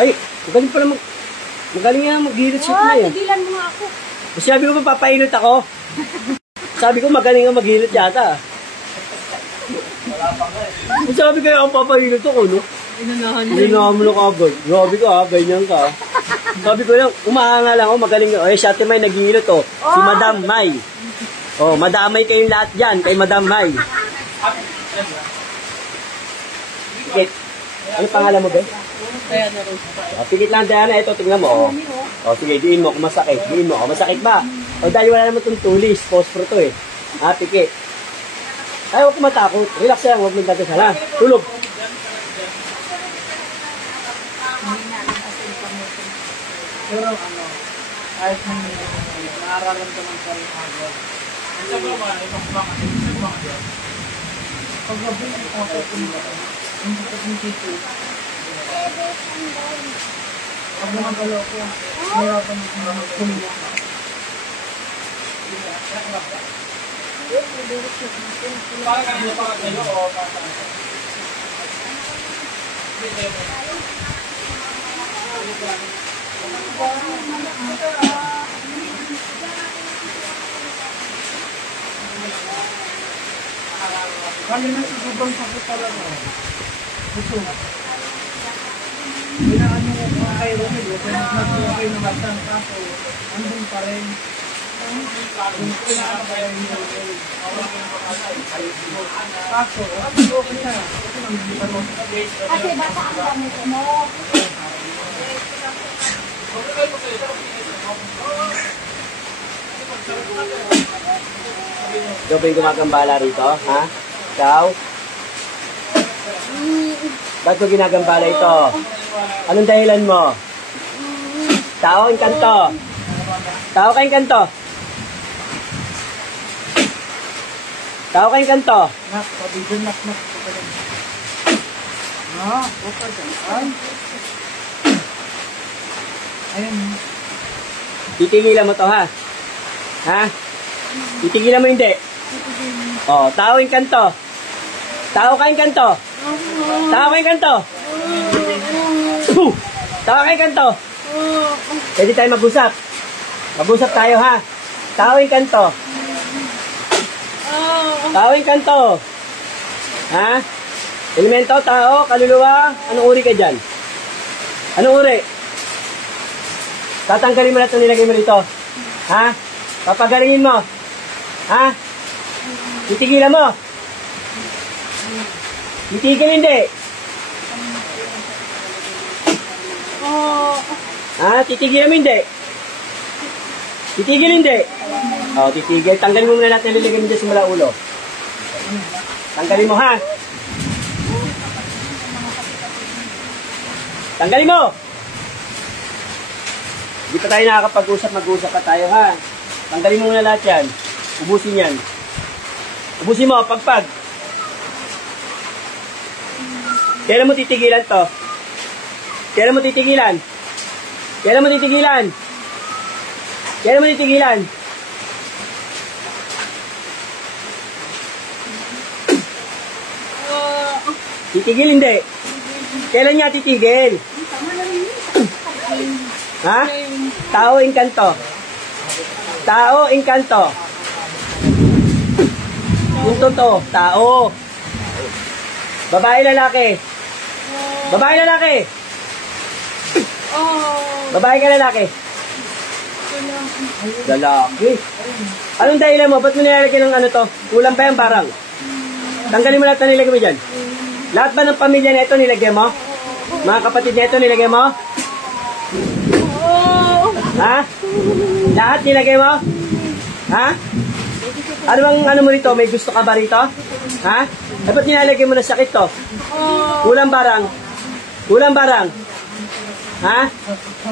Ay, magaling pala magaling nga mag-hilot shot na yan. Tigilan mo nga ako. Sabi ko mapapainot ako. Sabi ko magaling nga mag-hilot yata. Sabi ko ako papainot ako, no? Inunahan mo na kagad. Grabe ka, ganyan ka. Sabi ko lang, umahanga lang ako, magaling nga. Ay, si Ate May naghihilot, oh. Si Madam May. Oh, madamay kayong lahat dyan, kay Madam May. Pikit. Ano pangalan mo, be? Oh, pikit lang, Diana. Ito, tingnan mo, oh. Oh, sige, diin mo kung masakit. Diin mo, oh, masakit ba? Oh, dahil wala naman itong tulis. Phosphor to, eh. Ah, pikit. Ay, huwag matakot. Relax lang, huwag magdadasal, ha? Tulog. Pero ano, kahit nararamdaman ka rin agad. Sa ba, itong baka dyan? Pag-gabi, ako kumulakan. Yung pag-gabi, pag nakagalo ko, mayroon ng kumula. Para kanino para kayo o para kanino? Kanina sa sobrang sakit talaga. Gusto. Binaan mo kung kayo rin. Nagpuha kayo ng batang kaso. Andun pa rin. Kung pinaan pa rin yung kaso. Okay na. Kasi baka ang gamit mo. Ikaw ba yung gumagambala rito? Ha? Ikaw? Ba't ko ginagambala ito? Anong dahilan mo? Tao, inkanto. Tao ka, inkanto. Tao ka, inkanto. Nak, pabidyon, nak. Ah, okay, ganyan. Ayan. Titigilan mo to, ha? Ha? Titigilan mo hindi. Oh, tao, inkanto. Tao ka, inkanto. Tao ka, inkanto. Tao ka, inkanto. Pwede tayo mag-usap. Mag-usap tayo, ha? Tao, inkanto. Tao, inkanto. Ha? Elemento, tao, kaluluwa. Anong uri ka dyan? Anong uri? Tatanggalin mo na ito, nilagay mo dito. Ha? Papagalingin mo. Ha? Titigilan mo. Titigil hindi. Ha? Titigilan mo hindi. Titigil hindi. O, titigil. Tanggalin mo muna natin nilagay mo dyan simula ulo. Tanggalin mo, ha? Tanggalin mo! Hindi pa tayo nakakapag-usap, mag-usap pa tayo, ha? Tanggalin mo muna lahat yan. Ubusin yan. Ubusin mo, pagpag. Kailan mo titigilan to? Kailan mo titigilan? Kailan mo titigilan? Kailan mo titigilan? Titigil hindi. Kailan niya titigil? Ha? Tao, inkanto. Tao, inkanto. Yung totoo, tao. Babae, lalaki. Babae, lalaki. Babae ka, lalaki. Lalaki. Anong dahilan mo? Ba't mo nilalagyan ng ano to? Kulang pa yan parang. Tanggalin mo lahat na nilagay mo dyan. Lahat ba ng pamilya na ito nilagay mo? Mga kapatid na ito nilagay mo? Ha? Lahat nilagay mo? Ha? Ano bang ano mo rito? May gusto ka ba rito? Ha? Eh, ba't nilalagay mo na sakit to? Kulang barang? Kulang barang? Ha?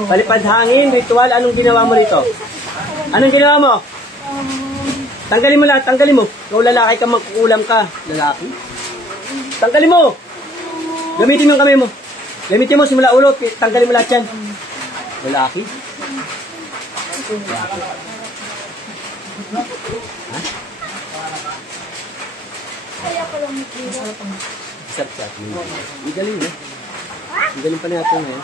Palipad hangin, ritual, anong ginawa mo rito? Anong ginawa mo? Tanggalin mo lahat, tanggalin mo. Ikaw lalaki ka, magkukulam ka. Lalaki? Tanggalin mo! Gamitin mo yung kamay mo. Gamitin mo, simula ulo, tanggalin mo lahat yan. Lalaki? Lalaki. Ha? Kaya pala may kilo. Sarap sa atin. Igaling, eh. Igaling pa natin, eh.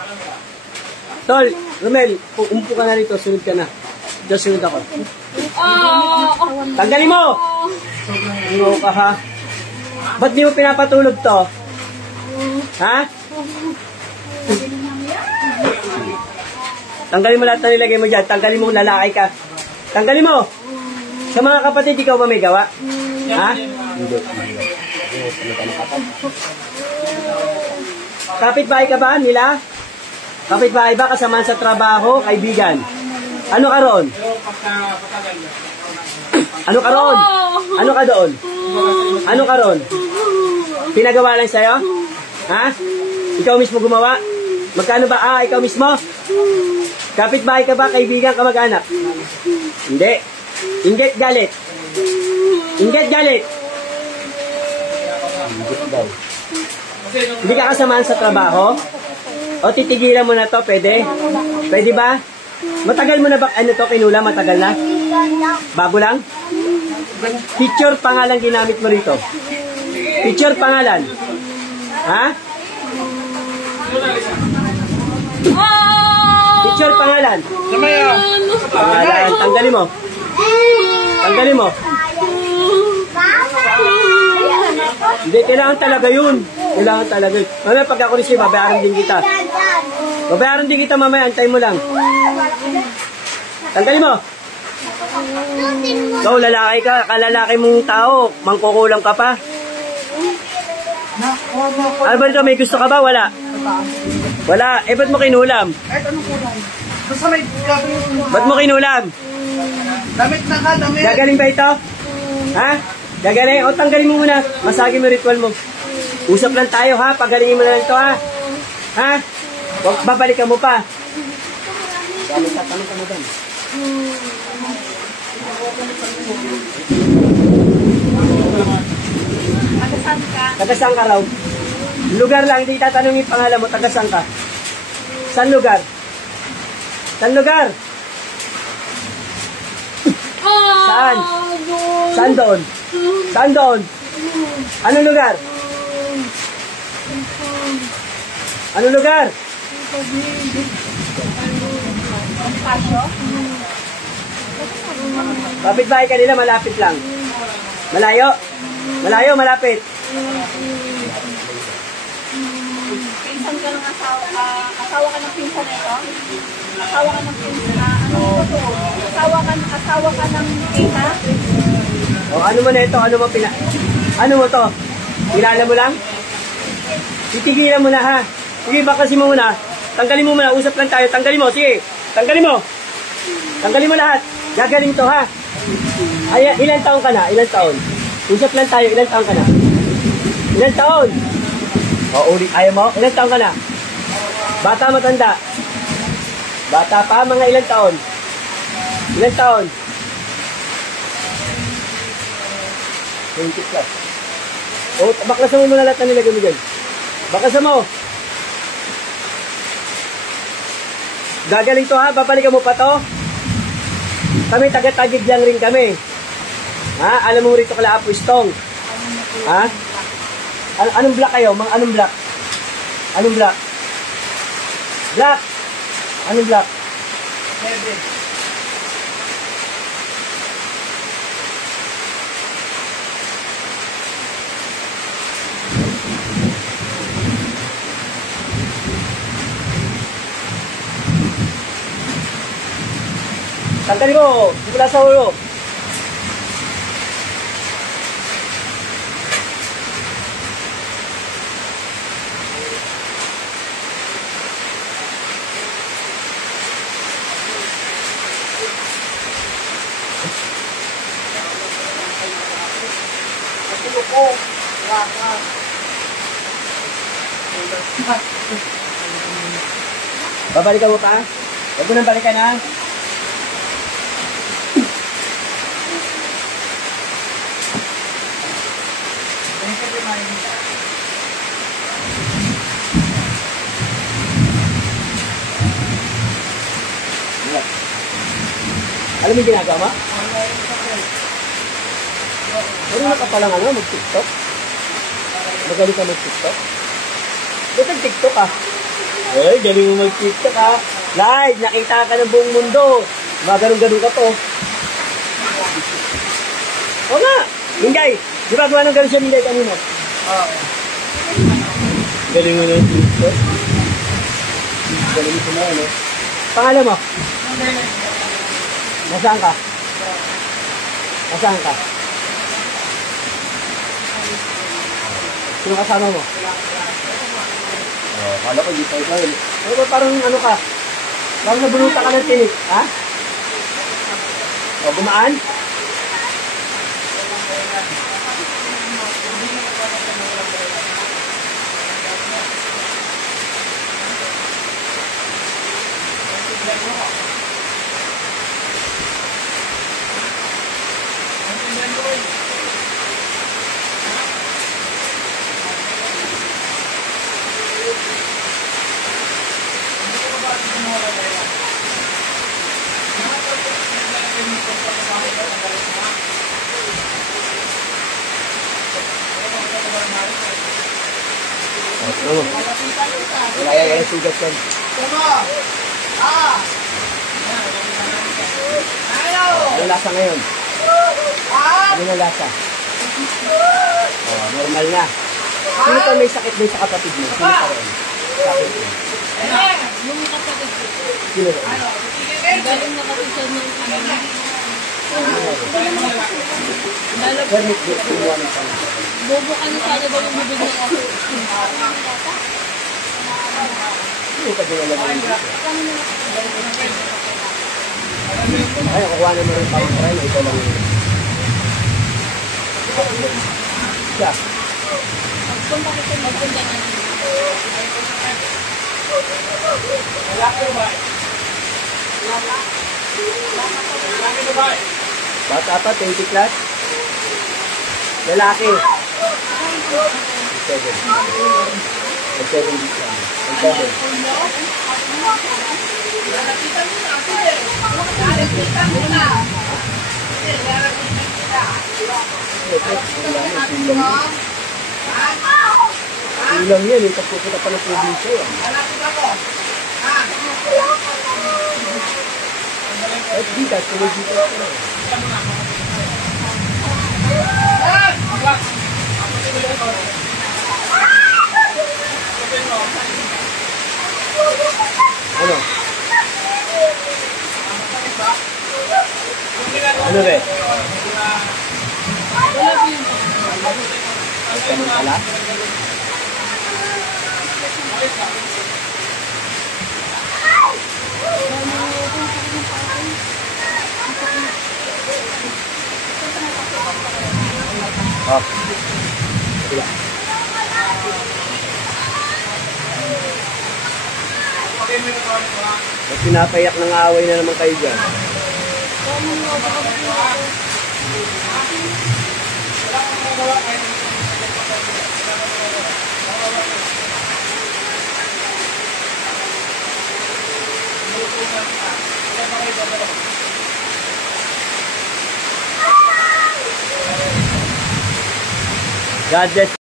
Tol, Romel, umpo ka na rito, sunod ka na. Diyan sunod ako. Tanggalin mo! Ano ka ha? Ba't di mo pinapatulog to? Ha? Tanggalin mo lahat na nilagay mo dyan. Tanggalin mo, lalaki ka. Tanggalin mo! Sa mga kapatid, ikaw ba may gawa? Ha? Hindi. Kapitbahay ka ba nila? Kapitbahay ba? Kasamaan sa trabaho? Kaibigan? Ano ka roon? Ano ka roon? Ano ka doon? Ano ka roon? Pinagawa lang sa'yo? Ha? Ikaw mismo gumawa? Magkano ba? Ikaw mismo? Kapitbahay ka ba? Kaibigan ka mag-anak? Hindi. Inggit galit. Inggit galit. Hindi ka kasamaan sa trabaho? O titigilan mo na to, pwede? Pwede ba? Matagal mo na ba, ano to, kinula? Matagal na? Bago lang? Picture pangalan ginamit mo rito. Picture pangalan. Ha? Picture pangalan. Pangalan. Tanggalin mo. Tanggalin mo. Hindi, kailangan talaga yun. Kailangan talaga yun. Mamaya pag ako rin babayaran din kita. Babayaran din kita mamaya, antay mo lang. Tanggalin mo. Ikaw, lalaki ka, kalalaki mong tao, mangkukulang ka pa. Ano ba ito, may gusto ka ba? Wala. Wala. Eh, ba't mo kinulam? Basta may Ba't mo kinulam? damit na ka, damit. Gagaling ba ito? Ha? Gagaling? O, tanggalin mo muna. Masagi mo ritual mo. Usap lang tayo, ha? Pagalingin mo na lang ito, ha? Ha? Huwag babalikan mo pa. Dami sa tanong ka mo doon. Tagasan ka. Tagasang ka raw? Lugar lang, hindi tatanungin pangalan mo. Tagasang ka? San lugar? San lugar? Saan? Saan doon? Saan doon? Anong lugar? Anong lugar? Kapit-bahay ka nila, malapit lang. Malayo? Malayo, malapit. Pinsan ka ng asawa ka ng pinsan nito? Asawa ka ng pinsan, ano ito? Asawa ka ng tita? O, ano mo na ito? Ano mo to? Kilala mo lang? Titigilan mo na, ha? Sige, bakasin mo muna. Tanggalin mo muna. Usap lang tayo. Tanggalin mo. Sige. Tanggalin mo. Tanggalin mo lahat. Gagaling to, ha? Ay, ilan taon ka na? Ilan taon? Usap lang tayo. Ilan taon ka na? Ilan taon? O, ulit. Ayaw mo? Ilan taon ka na? Bata, matanda? Bata pa? Mga ilan taon? Ilan taon? 20 plus. O, baklasan mo muna lahat na nilagay mo dyan. Baklasan mo. Gagaling to, ha? Babalikan mo pa to? Kami taga-tagig lang rin kami. Ha? Alam mo rito kala Apostong. Ha? Anong block kayo? Anong block? Anong block? Block? Anong block? 7. Tanggalin mo. Mula sa ulo. Babalikan mo pa? Huwag mo nang balikan, ha? Alam mo yung ginagawa mo? Marunong ka palang mag-TikTok? Magaling ka mag-TikTok? Ba't nag-TikTok ka? Ay, galing mo mag-TikTok, ha? Live, nakita ka ng buong mundo. Maganong-ganong ka po. O nga. Hinday. Di ba gawa ng ganun siya Hinday kanino? Oo. Galing mo na yung dito. Galing mo na ano. Pangalan mo? Nasaan ka? Nasaan ka? Sino kasama mo? Kala ko dito ikaw yun. Ano ba parang ano ka? Parang nabunuta ka ng tinik, ha? O, gumaan? Ano? Wala yan sugat yan. Ano lasa ngayon? Ano na lasa? Normal na. Sino pa may sakit din sa kapatid mo? Sino pa rin? Sakit mo. Yung kapatid ko. Sino rin? Galing na kasi siya ng Permit din. Kinuha ng sana. bobo ka na sana daw yung bibig niya ako. Hindi ka din alam mo dito. Ay, kukuha naman rin pang try na ito lang yun. Siya. Magpunta ka sa magpunta na. Bata pa, 20 class. Lalaki. 7. 7 dito. 7. Ilang yan eh, tapos pupunta pa ng probinsya yan. Kahit dito, tuloy dito ako na. Ano? Ano ba? Ganun pala? Oh. Sila. Ba't pinapayak ng away na naman kayo dyan? God bless.